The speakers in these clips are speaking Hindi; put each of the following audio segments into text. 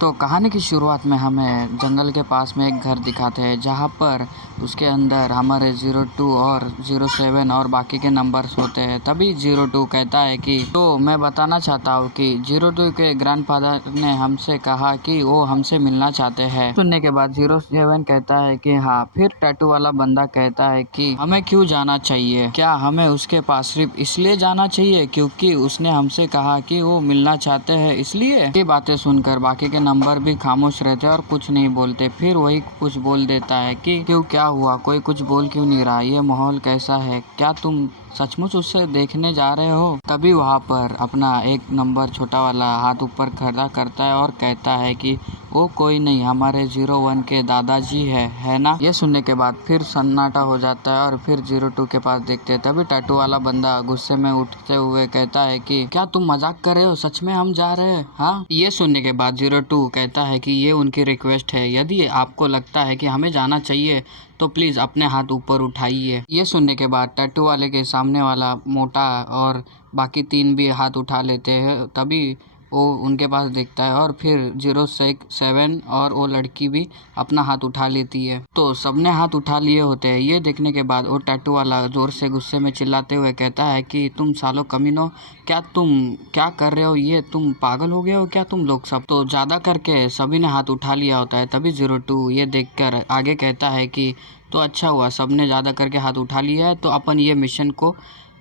तो कहानी की शुरुआट में हमें जंगल के पास में एक घर दिखाते हैं जहाँ पर उसके अंदर हमारे 02 और 07 और बाकी के नंबर्स होते हैं। तभी 02 कहता है कि तो मैं बताना चाहता हूँ कि 02 के ग्रैंडफादर ने हमसे कहा कि वो हमसे मिलना चाहते हैं। सुनने के बाद 07 कहता है कि हाँ। फिर टैटू वाला बंदा कहता है कि हमें क्यों जाना चाहिए, क्या हमें उसके पास सिर्फ इसलिए जाना चाहिए क्योंकि उसने हमसे कहा कि वो मिलना चाहते हैं इसलिए। ये बातें सुनकर बाकी के नंबर भी खामोश रहते और कुछ नहीं बोलते। फिर वही कुछ बोल देता है कि क्यों, क्या हुआ, कोई कुछ बोल क्यों नहीं रहा, ये माहौल कैसा है, क्या तुम सचमुच उससे देखने जा रहे हो। तभी वहाँ पर अपना एक नंबर छोटा वाला हाथ ऊपर खड़ा करता है और कहता है कि वो कोई नहीं, हमारे 01 के दादाजी है ना। ये सुनने के बाद फिर सन्नाटा हो जाता है और फिर 02 के पास देखते हैं। तभी टैटू वाला बंदा गुस्से में उठते हुए कहता है कि क्या तुम मजाक कर रहे हो, सच में हम जा रहे हैं। हाँ। ये सुनने के बाद 02 कहता है कि ये उनकी रिक्वेस्ट है, यदि आपको लगता है कि हमें जाना चाहिए तो प्लीज़ अपने हाथ ऊपर उठाइए। ये सुनने के बाद टैटू वाले के सामने वाला मोटा और बाकी 3 भी हाथ उठा लेते हैं। तभी वो उनके पास देखता है और फिर 07 और वो लड़की भी अपना हाथ उठा लेती है। तो सबने हाथ उठा लिए होते हैं। ये देखने के बाद वो टैटू वाला जोर से गुस्से में चिल्लाते हुए कहता है कि तुम सालों कमीनों, क्या तुम क्या कर रहे हो, ये तुम पागल हो गए हो क्या तुम लोग सब। तो ज़्यादा करके सभी ने हाथ उठा लिया होता है। तभी 02 ये देखकर आगे कहता है कि तो अच्छा हुआ, सबने ज़्यादा करके हाथ उठा लिया है, तो अपन ये मिशन को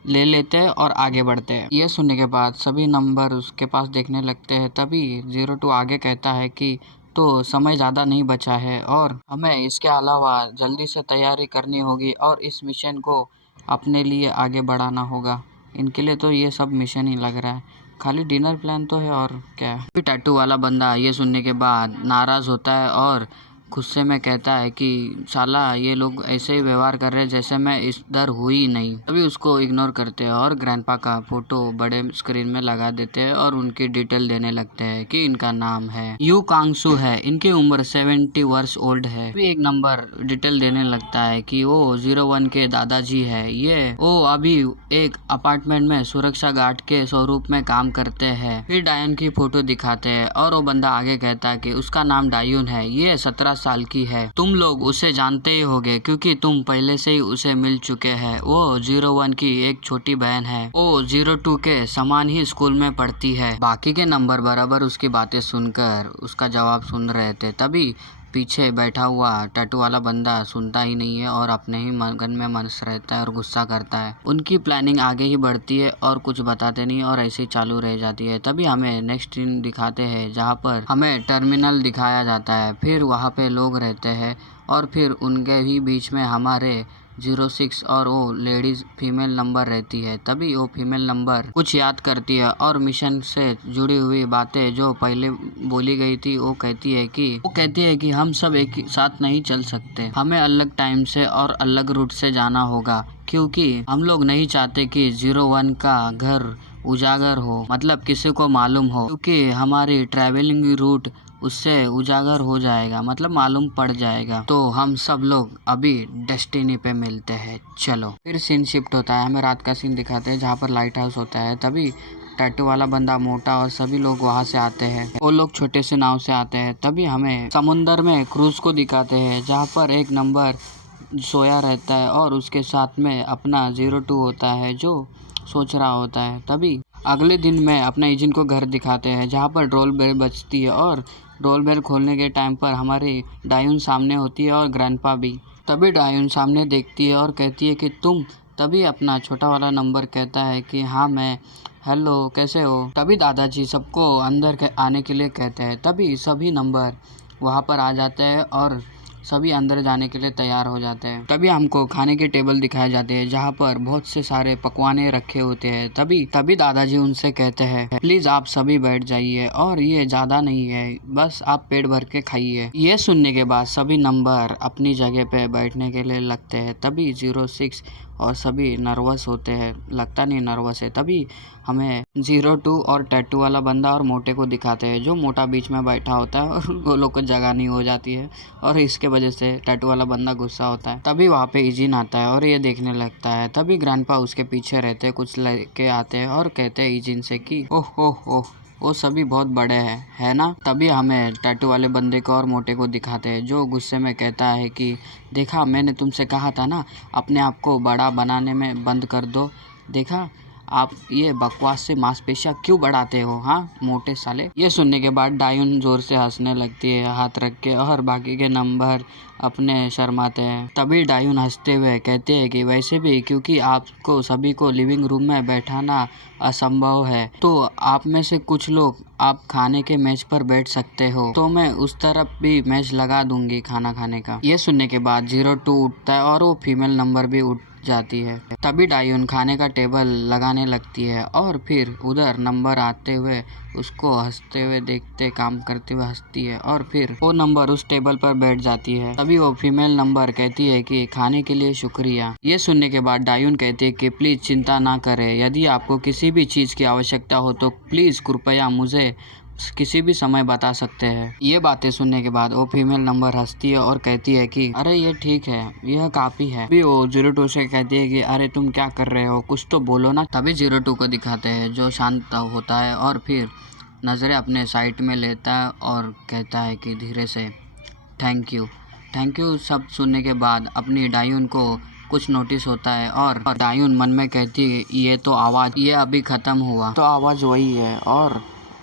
ले लेते हैं और आगे बढ़ते हैं। ये सुनने के बाद सभी नंबर उसके पास देखने लगते हैं। तभी 02 आगे कहता है कि तो समय ज़्यादा नहीं बचा है और हमें इसके अलावा जल्दी से तैयारी करनी होगी और इस मिशन को अपने लिए आगे बढ़ाना होगा। इनके लिए तो ये सब मिशन ही लग रहा है, खाली डिनर प्लान तो है और क्या है। फिर टैटू वाला बंदा ये सुनने के बाद नाराज़ होता है और गुस्से में कहता है कि साला ये लोग ऐसे ही व्यवहार कर रहे हैं जैसे मैं इधर हुई नहीं। तभी उसको इग्नोर करते हैं और ग्रैंडपा का फोटो बड़े स्क्रीन में लगा देते हैं और उनकी डिटेल देने लगते हैं कि इनका नाम है यू कांगसू है, इनकी उम्र 70 वर्ष ओल्ड है। भी एक नंबर डिटेल देने लगता है कि वो 01 के दादाजी है। ये वो अभी एक अपार्टमेंट में सुरक्षा गार्ड के स्वरूप में काम करते हैं। फिर डायन की फोटो दिखाते हैं और वो बंदा आगे कहता है कि उसका नाम डायून है, ये 17 साल की है। तुम लोग उसे जानते ही होगे क्योंकि तुम पहले से ही उसे मिल चुके हैं। वो 01 की एक छोटी बहन है, वो 02 के समान ही स्कूल में पढ़ती है। बाकी के नंबर बराबर उसकी बातें सुनकर उसका जवाब सुन रहे थे। तभी पीछे बैठा हुआ टैटू वाला बंदा सुनता ही नहीं है और अपने ही मगन में मस्त रहता है और गुस्सा करता है। उनकी प्लानिंग आगे ही बढ़ती है और कुछ बताते नहीं और ऐसे ही चालू रह जाती है। तभी हमें नेक्स्ट सीन दिखाते हैं जहाँ पर हमें टर्मिनल दिखाया जाता है। फिर वहाँ पे लोग रहते हैं और फिर उनके ही बीच में हमारे 06 और वो लेडीज फीमेल नंबर रहती है। तभी वो फीमेल नंबर कुछ याद करती है और मिशन से जुड़ी हुई बातें जो पहले बोली गई थी वो कहती है कि हम सब एक साथ नहीं चल सकते, हमें अलग टाइम से और अलग रूट से जाना होगा क्योंकि हम लोग नहीं चाहते कि 01 का घर उजागर हो, मतलब किसी को मालूम हो, क्योंकि हमारी ट्रैवलिंग रूट उससे उजागर हो जाएगा, मतलब मालूम पड़ जाएगा। तो हम सब लोग अभी डेस्टिनी पे मिलते हैं, चलो। फिर सीन शिफ्ट होता है, हमें रात का सीन दिखाते हैं जहाँ पर लाइट हाउस होता है। तभी टैटू वाला बंदा मोटा और सभी लोग वहाँ से आते हैं। वो लोग छोटे से नाव से आते हैं। तभी हमें समुंदर में क्रूज को दिखाते हैं जहाँ पर एक नंबर सोया रहता है और उसके साथ में अपना 02 होता है जो सोच रहा होता है। तभी अगले दिन में अपना एजेंट को घर दिखाते हैं जहाँ पर डोर बेल बजती है और डोर बेल खोलने के टाइम पर हमारी डायून सामने होती है और ग्रैंडपा भी। तभी डायून सामने देखती है और कहती है कि तुम। तभी अपना छोटा वाला नंबर कहता है कि हाँ मैं, हेलो कैसे हो। तभी दादाजी सबको अंदर आने के लिए कहते हैं। तभी सभी नंबर वहाँ पर आ जाते हैं और सभी अंदर जाने के लिए तैयार हो जाते हैं। तभी हमको खाने के टेबल दिखाए जाते हैं जहाँ पर बहुत से सारे पकवाने रखे होते हैं। तभी दादाजी उनसे कहते हैं प्लीज आप सभी बैठ जाइए और ये ज्यादा नहीं है, बस आप पेट भर के खाइए। ये सुनने के बाद सभी नंबर अपनी जगह पे बैठने के लिए लगते हैं। तभी 06 और सभी नर्वस होते हैं, लगता नहीं नर्वस है। तभी हमें 02 और टैटू वाला बंदा और मोटे को दिखाते हैं जो मोटा बीच में बैठा होता है और वो लोग को जगह नहीं हो जाती है और इसके वजह से टैटू वाला बंदा गुस्सा होता है। तभी वहाँ पे इजिन आता है और ये देखने लगता है। तभी ग्रैंडपा उसके पीछे रहते हैं, कुछ लड़के आते हैं और कहते हैं इजिन से कि ओह ओह ओह वो सभी बहुत बड़े हैं, है ना। तभी हमें टैटू वाले बंदे को और मोटे को दिखाते हैं, जो गुस्से में कहता है कि देखा, मैंने तुमसे कहा था ना, अपने आप को बड़ा बनाने में बंद कर दो। देखा, आप ये बकवास से मांसपेशियाँ क्यों बढ़ाते हो, हाँ मोटे साले। ये सुनने के बाद डायून जोर से हंसने लगती है हाथ रख के, और बाकी के नंबर अपने शर्माते हैं। तभी डायून हंसते हुए कहते हैं कि वैसे भी क्योंकि आपको सभी को लिविंग रूम में बैठाना असंभव है, तो आप में से कुछ लोग आप खाने के मेज पर बैठ सकते हो, तो मैं उस तरफ भी मेज लगा दूंगी खाना खाने का। ये सुनने के बाद 02 उठता है और वो फीमेल नंबर भी उठ जाती है। तभी डायून खाने का टेबल लगाने लगती है और फिर उधर नंबर आते हुए उसको हंसते हुए देखते, काम करते हुए हंसती है, और फिर वो नंबर उस टेबल पर बैठ जाती है। तभी वो फीमेल नंबर कहती है कि खाने के लिए शुक्रिया। ये सुनने के बाद डायून कहती है कि प्लीज चिंता ना करें, यदि आपको किसी भी चीज की आवश्यकता हो तो प्लीज कृपया मुझे किसी भी समय बता सकते हैं। ये बातें सुनने के बाद वो फीमेल नंबर हंसती है और कहती है कि अरे ये ठीक है, यह काफी है। भी वो 02 से कहती है कि अरे तुम क्या कर रहे हो, कुछ तो बोलो ना। तभी 02 को दिखाते हैं, जो शांत होता है और फिर नज़रें अपने साइड में लेता है और कहता है कि धीरे से थैंक यू। थैंक यू सब सुनने के बाद अपनी डायून को कुछ नोटिस होता है, और डायून मन में कहती है ये तो आवाज़, ये अभी ख़त्म हुआ तो आवाज़ वही है, और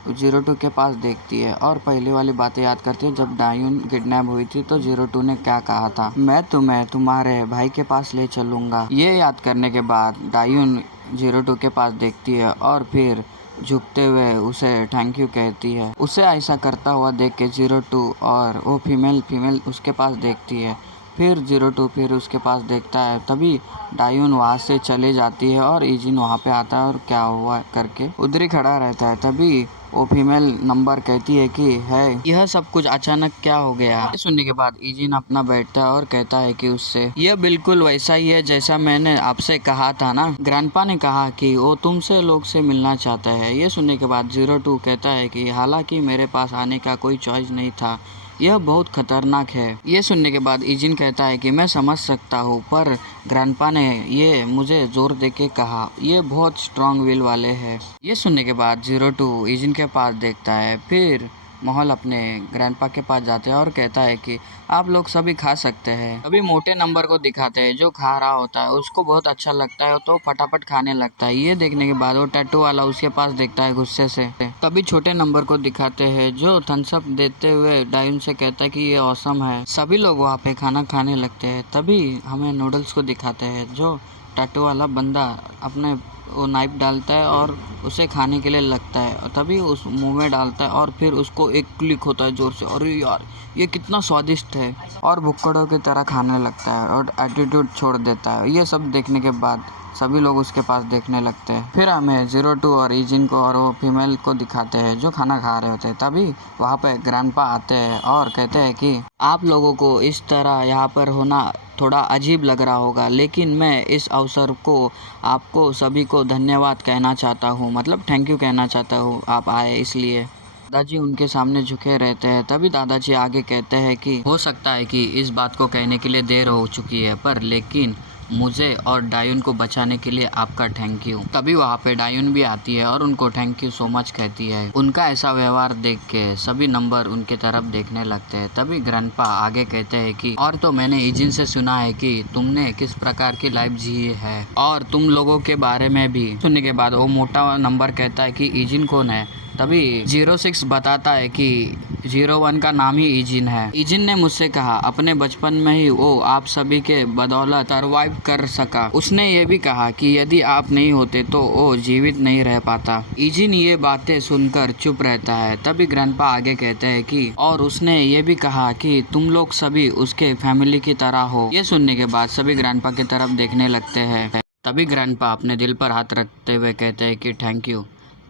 02 के पास देखती है और पहले वाली बातें याद करती है। जब डायून किडनैप हुई थी तो 02 ने क्या कहा था, मैं तुम्हें तुम्हारे भाई के पास ले चलूँगा। ये याद करने के बाद डायून 02 के पास देखती है और फिर झुकते हुए उसे थैंक यू कहती है। उसे ऐसा करता हुआ देख के 02 और वो फीमेल उसके पास देखती है। फिर 02 फिर उसके पास देखता है। तभी डायून वहाँ से चले जाती है और ईजिन वहाँ पे आता है और क्या हुआ करके उधर ही खड़ा रहता है। तभी वो फीमेल नंबर कहती है कि है यह सब कुछ अचानक क्या हो गया। ये सुनने के बाद ईजिन अपना बैठता है और कहता है कि उससे यह बिल्कुल वैसा ही है जैसा मैंने आपसे कहा था ना। ग्रैंडपा ने कहा कि वो तुमसे लोग से मिलना चाहता है। ये सुनने के बाद 02 कहता है कि हालांकि मेरे पास आने का कोई चॉइस नहीं था, यह बहुत खतरनाक है। ये सुनने के बाद ईजिन कहता है कि मैं समझ सकता हूँ, पर ग्रैंडपा ने ये मुझे जोर दे के कहा, ये बहुत स्ट्रांग विल वाले हैं। ये सुनने के बाद 02 ईजिन के पास देखता है, फिर मोहल अपने ग्रैंडपा के पास जाते हैं और कहता है कि आप लोग सभी खा सकते हैं। अभी मोटे नंबर को दिखाते हैं, जो खा रहा होता है उसको बहुत अच्छा लगता है तो फटाफट खाने लगता है। ये देखने के बाद वो टैटू वाला उसके पास देखता है गुस्से से। तभी छोटे नंबर को दिखाते हैं, जो थम्स अप देते हुए डायून से कहता है कि ये ऑसम है। सभी लोग वहाँ पे खाना खाने लगते हैं। तभी हमें नूडल्स को दिखाते हैं, जो टैटू वाला बंदा अपने वो नाइफ डालता है और उसे खाने के लिए लगता है, और तभी उस मुंह में डालता है और फिर उसको एक क्लिक होता है जोर से, अरे यार ये कितना स्वादिष्ट है, और भुक्कड़ों की तरह खाने लगता है और एटीट्यूड छोड़ देता है। ये सब देखने के बाद सभी लोग उसके पास देखने लगते हैं। फिर हमें 02 और ईजिन को और वो फीमेल को दिखाते हैं, जो खाना खा रहे होते हैं। तभी वहाँ पे ग्रैंडपा आते हैं और कहते हैं कि आप लोगों को इस तरह यहाँ पर होना थोड़ा अजीब लग रहा होगा, लेकिन मैं इस अवसर को आपको सभी को धन्यवाद कहना चाहता हूँ, मतलब थैंक यू कहना चाहता हूँ, आप आए इसलिए। दादाजी उनके सामने झुके रहते हैं। तभी दादाजी आगे कहते हैं कि हो सकता है कि इस बात को कहने के लिए देर हो चुकी है, पर लेकिन मुझे और डायून को बचाने के लिए आपका थैंक यू। तभी वहाँ पे डायून भी आती है और उनको थैंक यू सो मच कहती है। उनका ऐसा व्यवहार देख के सभी नंबर उनके तरफ देखने लगते हैं। तभी ग्रैंडपा आगे कहते हैं कि और तो मैंने ईजिन से सुना है कि तुमने किस प्रकार की लाइफ जी है, और तुम लोगों के बारे में भी। सुनने के बाद वो मोटा नंबर कहता है कि ईजिन कौन है। तभी 06 बताता है कि 01 का नाम ही ईजिन है। ईजिन ने मुझसे कहा अपने बचपन में ही वो आप सभी के बदौलत सर्वाइव कर सका। उसने ये भी कहा कि यदि आप नहीं होते तो वो जीवित नहीं रह पाता। ईजिन ये बातें सुनकर चुप रहता है। तभी ग्रैंडपा आगे कहते हैं कि और उसने ये भी कहा कि तुम लोग सभी उसके फैमिली की तरह हो। ये सुनने के बाद सभी ग्रैंडपा की तरफ देखने लगते हैं। तभी ग्रैंडपा अपने दिल पर हाथ रखते हुए कहते हैं कि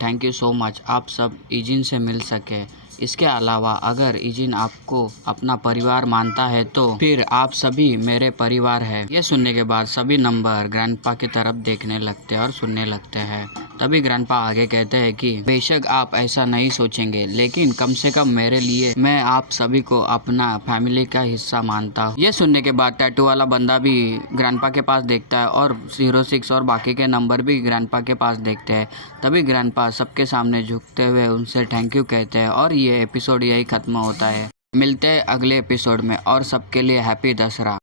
थैंक यू सो मच, आप सब ईजिन से मिल सके। इसके अलावा अगर ईजिन आपको अपना परिवार मानता है तो फिर आप सभी मेरे परिवार हैं। ये सुनने के बाद सभी नंबर ग्रैंडपा की तरफ देखने लगते हैं और सुनने लगते हैं। तभी ग्रैंडपा आगे कहते हैं कि बेशक आप ऐसा नहीं सोचेंगे, लेकिन कम से कम मेरे लिए मैं आप सभी को अपना फैमिली का हिस्सा मानता हूँ। ये सुनने के बाद टैटू वाला बंदा भी ग्रैंडपा के पास देखता है और 06 और बाकी के नंबर भी ग्रैंडपा के पास देखते हैं। तभी ग्रैंडपा सबके सामने झुकते हुए उनसे थैंक यू कहते हैं और ये एपिसोड यही खत्म होता है। मिलते हैं अगले एपिसोड में और सबके लिए हैप्पी दशहरा।